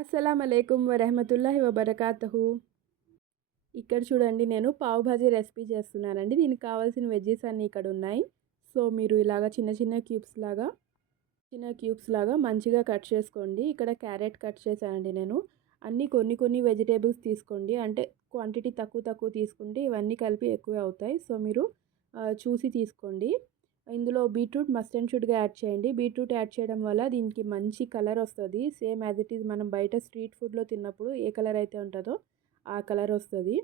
అస్సలాము అలైకుం వరహమతుల్లాహి వబరకాతుహు. ఇక్కడ చూడండి, నేను పావ్ భాజీ రెసిపీ చేస్తున్నానండి. దీనికి కావాల్సిన వెజ్జెస్ అన్నీ ఇక్కడ ఉన్నాయి. సో మీరు ఇలాగా చిన్న క్యూబ్స్ లాగా మంచిగా కట్ చేసుకోండి. ఇక్కడ క్యారెట్ కట్ చేశానండి నేను. అన్నీ కొన్ని కొన్ని వెజిటేబుల్స్ తీసుకోండి. అంటే క్వాంటిటీ తక్కువ తక్కువ తీసుకుంటే ఇవన్నీ కలిపి ఎక్కువే అవుతాయి. సో మీరు చూసి తీసుకోండి. ఇందులో బీట్రూట్ మస్ట్ అండ్ షుడ్గా యాడ్ చేయండి. బీట్రూట్ యాడ్ చేయడం వల్ల దీనికి మంచి కలర్ వస్తుంది. సేమ్ యాజ్ ఇట్ ఈజ్ మనం బయట స్ట్రీట్ ఫుడ్లో తిన్నప్పుడు ఏ కలర్ అయితే ఉంటుందో ఆ కలర్ వస్తుంది.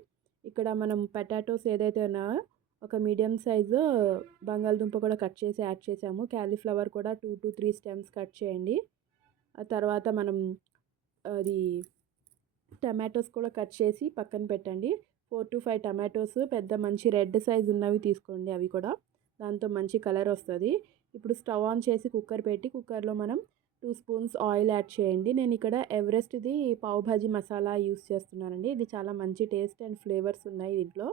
ఇక్కడ మనం పొటాటోస్ ఏదైతే ఉన్నాయో ఒక మీడియం సైజు బంగాళదుంప కూడా కట్ చేసి యాడ్ చేసాము. క్యాలీఫ్లవర్ కూడా 2 to 3 స్టెమ్స్ కట్ చేయండి. ఆ తర్వాత మనం అది టమాటోస్ కూడా కట్ చేసి పక్కన పెట్టండి. 4 to 5 టమాటోస్ పెద్ద మంచి రెడ్ సైజ్ ఉన్నవి తీసుకోండి. అవి కూడా దాంతో మంచి కలర్ వస్తుంది. ఇప్పుడు స్టవ్ ఆన్ చేసి కుక్కర్ పెట్టి కుక్కర్లో మనం 2 స్పూన్స్ ఆయిల్ యాడ్ చేయండి. నేను ఇక్కడ ఎవరెస్ట్ది పావ్ భాజీ మసాలా యూస్ చేస్తున్నానండి. ఇది చాలా మంచి టేస్ట్ అండ్ ఫ్లేవర్స్ ఉన్నాయి దీంట్లో.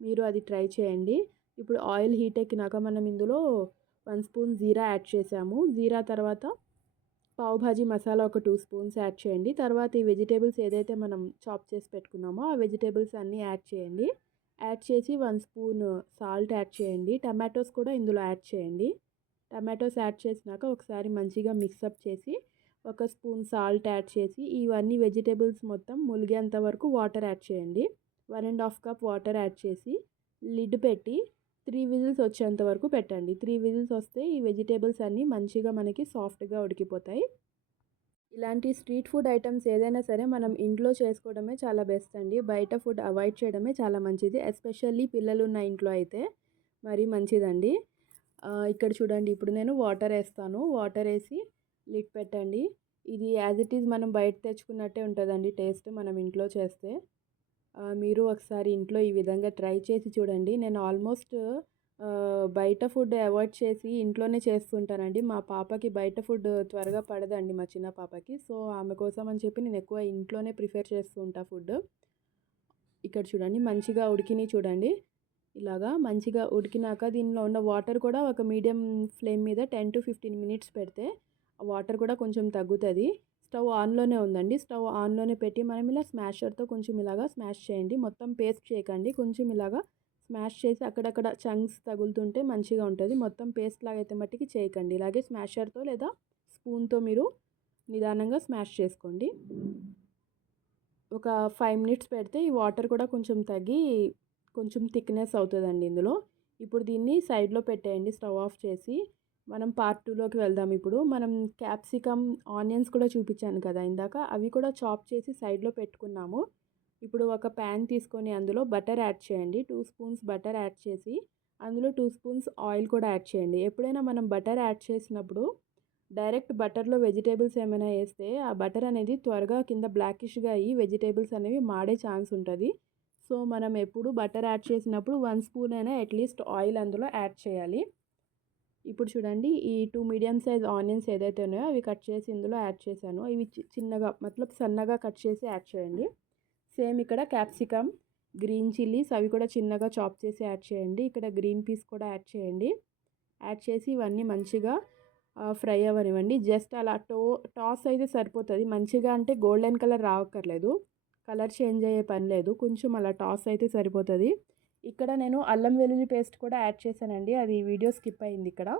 మీరు అది ట్రై చేయండి. ఇప్పుడు ఆయిల్ హీట్ ఎక్కినాక మనం ఇందులో 1 స్పూన్ జీరా యాడ్ చేసాము. జీరా తర్వాత పావ్ భాజీ మసాలా ఒక 2 స్పూన్స్ యాడ్ చేయండి. తర్వాత ఈ వెజిటేబుల్స్ ఏదైతే మనం చాప్ చేసి పెట్టుకున్నామో ఆ వెజిటేబుల్స్ అన్నీ యాడ్ చేయండి. యాడ్ చేసి 1 స్పూన్ సాల్ట్ యాడ్ చేయండి. టమాటోస్ కూడా ఇందులో యాడ్ చేయండి. టమాటోస్ యాడ్ చేసినాక ఒకసారి మంచిగా మిక్సప్ చేసి 1 స్పూన్ సాల్ట్ యాడ్ చేసి ఇవన్నీ వెజిటేబుల్స్ మొత్తం ములిగేంత వరకు వాటర్ యాడ్ చేయండి. 1.5 కప్ వాటర్ యాడ్ చేసి లిడ్ పెట్టి 3 విజిల్స్ వచ్చేంత వరకు పెట్టండి. 3 విజిల్స్ వస్తే ఈ వెజిటేబుల్స్ అన్నీ మంచిగా మనకి సాఫ్ట్గా ఉడికిపోతాయి. ఇలాంటి స్ట్రీట్ ఫుడ్ ఐటమ్స్ ఏదైనా సరే మనం ఇంట్లో చేసుకోవడమే చాలా బెస్ట్ అండి. బయట ఫుడ్ అవాయిడ్ చేయడమే చాలా మంచిది. ఎస్పెషల్లీ పిల్లలు ఉన్న ఇంట్లో అయితే మరీ మంచిదండి. ఇక్కడ చూడండి, ఇప్పుడు నేను వాటర్ వేస్తాను. వాటర్ వేసి లిడ్ పెట్టండి. ఇది యాజ్ ఇట్ ఈజ్ మనం బయట తెచ్చుకున్నట్టే ఉంటుందండి టేస్ట్ మనం ఇంట్లో చేస్తే. మీరు ఒకసారి ఇంట్లో ఈ విధంగా ట్రై చేసి చూడండి. నేను ఆల్మోస్ట్ బయట ఫుడ్ అవాయిడ్ చేసి ఇంట్లోనే చేస్తుంటానండి. మా పాపకి బయట ఫుడ్ త్వరగా పడదండి, మా చిన్న పాపకి. సో ఆమె కోసం అని చెప్పి నేను ఎక్కువ ఇంట్లోనే ప్రిఫర్ చేస్తూ ఉంటా ఫుడ్. ఇక్కడ చూడండి, మంచిగా ఉడికిని చూడండి. ఇలాగా మంచిగా ఉడికినాక దీనిలో ఉన్న వాటర్ కూడా ఒక మీడియం ఫ్లేమ్ మీద 10 to 15 మినిట్స్ పెడితే ఆ వాటర్ కూడా కొంచెం తగ్గుతుంది. స్టవ్ ఆన్లోనే ఉందండి. స్టవ్ ఆన్లోనే పెట్టి మనం ఇలా స్మాషర్తో కొంచెం ఇలాగా స్మాష్ చేయండి. మొత్తం పేస్ట్ చేయకండి, కొంచెం ఇలాగా స్మాష్ చేసి అక్కడక్కడ చంక్స్ తగులుతుంటే మంచిగా ఉంటుంది. మొత్తం పేస్ట్ లాగా అయితే మట్టికి చేయకండి. ఇలాగే స్మాషర్తో లేదా స్పూన్తో మీరు నిదానంగా స్మాష్ చేసుకోండి. ఒక 5 మినిట్స్ పెడితే ఈ వాటర్ కూడా కొంచెం తగ్గి కొంచెం థిక్నెస్ అవుతుందండి ఇందులో. ఇప్పుడు దీన్ని సైడ్లో పెట్టేయండి స్టవ్ ఆఫ్ చేసి. మనం పార్ట్ 2లోకి వెళ్దాం. ఇప్పుడు మనం క్యాప్సికమ్ ఆనియన్స్ కూడా చూపించాను కదా ఇందాక, అవి కూడా చాప్ చేసి సైడ్లో పెట్టుకున్నాము. ఇప్పుడు ఒక ప్యాన్ తీసుకొని అందులో బటర్ యాడ్ చేయండి. 2 స్పూన్స్ బటర్ యాడ్ చేసి అందులో 2 స్పూన్స్ ఆయిల్ కూడా యాడ్ చేయండి. ఎప్పుడైనా మనం బటర్ యాడ్ చేసినప్పుడు డైరెక్ట్ బటర్లో వెజిటేబుల్స్ ఏమైనా వేస్తే ఆ బటర్ అనేది త్వరగా కింద బ్లాకిష్గా అయ్యి వెజిటేబుల్స్ అనేవి మాడే ఛాన్స్ ఉంటుంది. సో మనం ఎప్పుడు బటర్ యాడ్ చేసినప్పుడు 1 స్పూన్ అయినా అట్లీస్ట్ ఆయిల్ అందులో యాడ్ చేయాలి. ఇప్పుడు చూడండి, ఈ 2 మీడియం సైజ్ ఆనియన్స్ ఏదైతే ఉన్నాయో అవి కట్ చేసి ఇందులో యాడ్ చేశాను. ఇవి చిన్నగా సన్నగా కట్ చేసి యాడ్ చేయండి. సేమ్ ఇక్కడ క్యాప్సికమ్, గ్రీన్ చిల్లీస్ అవి కూడా చిన్నగా చాప్ చేసి యాడ్ చేయండి. ఇక్కడ గ్రీన్ పీస్ కూడా యాడ్ చేయండి. యాడ్ చేసి ఇవన్నీ మంచిగా ఫ్రై అవ్వనివ్వండి. జస్ట్ అలా టాస్ అయితే సరిపోతుంది. మంచిగా అంటే గోల్డెన్ కలర్ రావక్కర్లేదు, కలర్ చేంజ్ అయ్యే పని లేదు, కొంచెం అలా టాస్ అయితే సరిపోతుంది. ఇక్కడ నేను అల్లం వెల్లుల్లి పేస్ట్ కూడా యాడ్ చేశానండి, అది వీడియో స్కిప్ అయింది ఇక్కడ.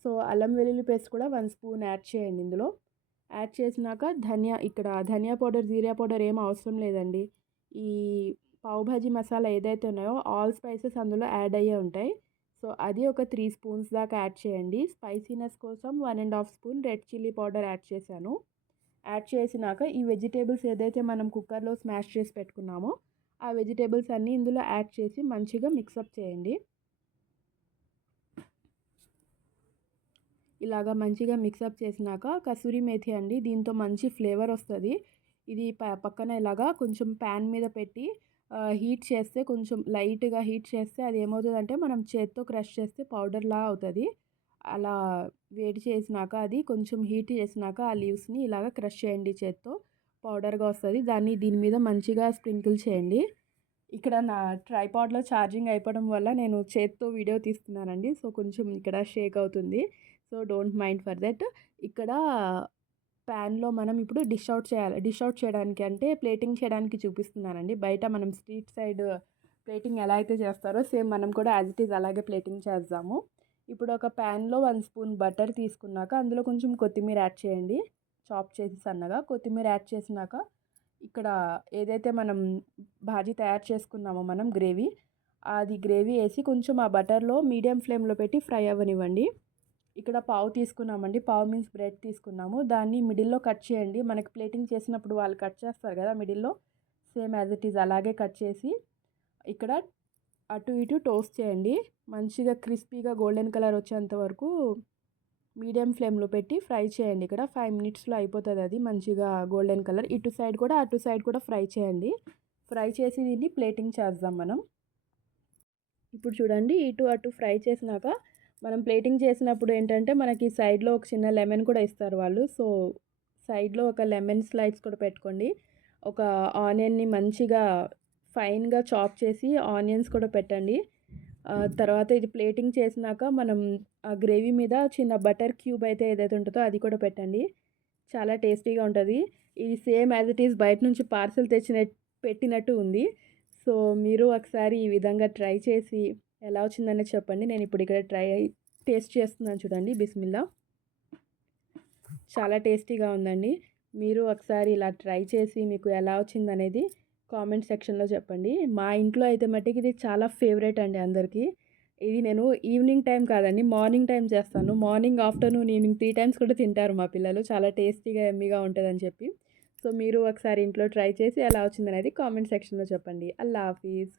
సో అల్లం వెల్లుల్లి పేస్ట్ కూడా 1 స్పూన్ యాడ్ చేయండి ఇందులో. యాడ్ చేసినాక ధనియా పౌడర్, జీరా పౌడర్ ఏం అవసరం లేదండి. ఈ పావ్ భాజీ మసాలా ఏదైతే ఉన్నాయో ఆల్ స్పైసెస్ అందులో యాడ్ అయ్యే ఉంటాయి. సో అది ఒక 3 స్పూన్స్ దాకా యాడ్ చేయండి. స్పైసీనెస్ కోసం 1.5 spoon red chilli powder add చేశాను. యాడ్ చేసినాక ఈ వెజిటేబుల్స్ ఏదైతే మనం కుక్కర్లో స్మాష్ చేసి పెట్టుకున్నామో ఆ వెజిటేబుల్స్ అన్నీ ఇందులో యాడ్ చేసి మంచిగా మిక్సప్ చేయండి. ఇలాగా మంచిగా మిక్సప్ చేసినాక కసూరి మేథి అండి, దీంతో మంచి ఫ్లేవర్ వస్తుంది. ఇది పక్కన ఇలాగా కొంచెం ప్యాన్ మీద పెట్టి హీట్ చేస్తే, కొంచెం లైట్గా హీట్ చేస్తే అది ఏమవుతుందంటే మనం చేత్తో క్రష్ చేస్తే పౌడర్లా అవుతుంది. అలా వేడి చేసినాక అది కొంచెం హీట్ చేసినాక ఆ లీవ్స్ని ఇలాగ క్రష్ చేయండి చేత్తో, పౌడర్గా వస్తుంది. దీని మీద మంచిగా స్ప్రింకిల్ చేయండి. ఇక్కడ నా ట్రైపాడ్లో ఛార్జింగ్ అయిపోవడం వల్ల నేను చేత్తో వీడియో తీస్తున్నానండి. సో కొంచెం ఇక్కడ షేక్ అవుతుంది. So don't mind for that. ఇక్కడ ప్యాన్లో మనం ఇప్పుడు డిష్ అవుట్ చేయాలి. డిష్ అవుట్ చేయడానికి అంటే ప్లేటింగ్ చేయడానికి చూపిస్తున్నానండి. బయట మనం స్ట్రీట్ సైడ్ ప్లేటింగ్ ఎలా అయితే చేస్తారో సేమ్ మనం కూడా యాజ్ ఇట్ ఈజ్ అలాగే ప్లేటింగ్ చేద్దాము. ఇప్పుడు ఒక ప్యాన్లో 1 స్పూన్ బటర్ తీసుకున్నాక అందులో కొంచెం కొత్తిమీర యాడ్ చేయండి. చాప్ చేసి సన్నగా కొత్తిమీర యాడ్ చేసినాక ఇక్కడ ఏదైతే మనం భాజీ తయారు చేసుకున్నామో మనం గ్రేవీ, అది గ్రేవీ వేసి కొంచెం ఆ బటర్లో మీడియం ఫ్లేమ్లో పెట్టి ఫ్రై అవ్వనివ్వండి. ఇక్కడ పావు తీసుకున్నామండి. పావు మీన్స్ బ్రెడ్ తీసుకున్నాము. దాన్ని మిడిల్లో కట్ చేయండి. మనకి ప్లేటింగ్ చేసినప్పుడు వాళ్ళు కట్ చేస్తారు కదా మిడిల్లో, సేమ్ యాజ్ ఇట్ ఈజ్ అలాగే కట్ చేసి ఇక్కడ అటు ఇటు టోస్ట్ చేయండి. మంచిగా క్రిస్పీగా గోల్డెన్ కలర్ వచ్చేంత వరకు మీడియం ఫ్లేమ్లో పెట్టి ఫ్రై చేయండి. ఇక్కడ 5 మినిట్స్లో అయిపోతుంది అది మంచిగా గోల్డెన్ కలర్. ఇటు సైడ్ కూడా అటు సైడ్ కూడా ఫ్రై చేయండి. ఫ్రై చేసి దీన్ని ప్లేటింగ్ చేద్దాం మనం. ఇప్పుడు చూడండి ఇటు అటు ఫ్రై చేసినాక మనం ప్లేటింగ్ చేసినప్పుడు ఏంటంటే మనకి సైడ్లో ఒక చిన్న లెమన్ కూడా ఇస్తారు వాళ్ళు. సో సైడ్లో ఒక లెమన్ స్లైస్ కూడా పెట్టుకోండి. ఒక ఆనియన్ని మంచిగా ఫైన్గా చాప్ చేసి ఆనియన్స్ కూడా పెట్టండి. తర్వాత ఇది ప్లేటింగ్ చేసినాక మనం ఆ గ్రేవీ మీద చిన్న బటర్ క్యూబ్ అయితే ఏదైతే ఉంటుందో అది కూడా పెట్టండి. చాలా టేస్టీగా ఉంటుంది. ఇది సేమ్ యాజ్ ఇట్ ఈస్ బయట నుంచి పార్సల్ పెట్టినట్టు ఉంది. సో మీరు ఒకసారి ఈ విధంగా ట్రై చేసి ఎలా వచ్చిందనేది చెప్పండి. నేను ఇప్పుడు ఇక్కడ టేస్ట్ చేస్తున్నాను చూడండి. బిస్మిల్లా. చాలా టేస్టీగా ఉందండి. మీరు ఒకసారి ఇలా ట్రై చేసి మీకు ఎలా వచ్చిందనేది కామెంట్ సెక్షన్లో చెప్పండి. మా ఇంట్లో అయితే మట్టుకు ఇది చాలా ఫేవరెట్ అండి అందరికీ. ఇది నేను ఈవినింగ్ టైం కాదండి, మార్నింగ్ టైం చేస్తాను. మార్నింగ్, ఆఫ్టర్నూన్, ఈవినింగ్ 3 టైమ్స్ కూడా తింటారు మా పిల్లలు. చాలా టేస్టీగా యమ్మీగా ఉంటుందని చెప్పి. సో మీరు ఒకసారి ఇంట్లో ట్రై చేసి ఎలా వచ్చిందనేది కామెంట్ సెక్షన్లో చెప్పండి. అల్లా హాఫీజ్.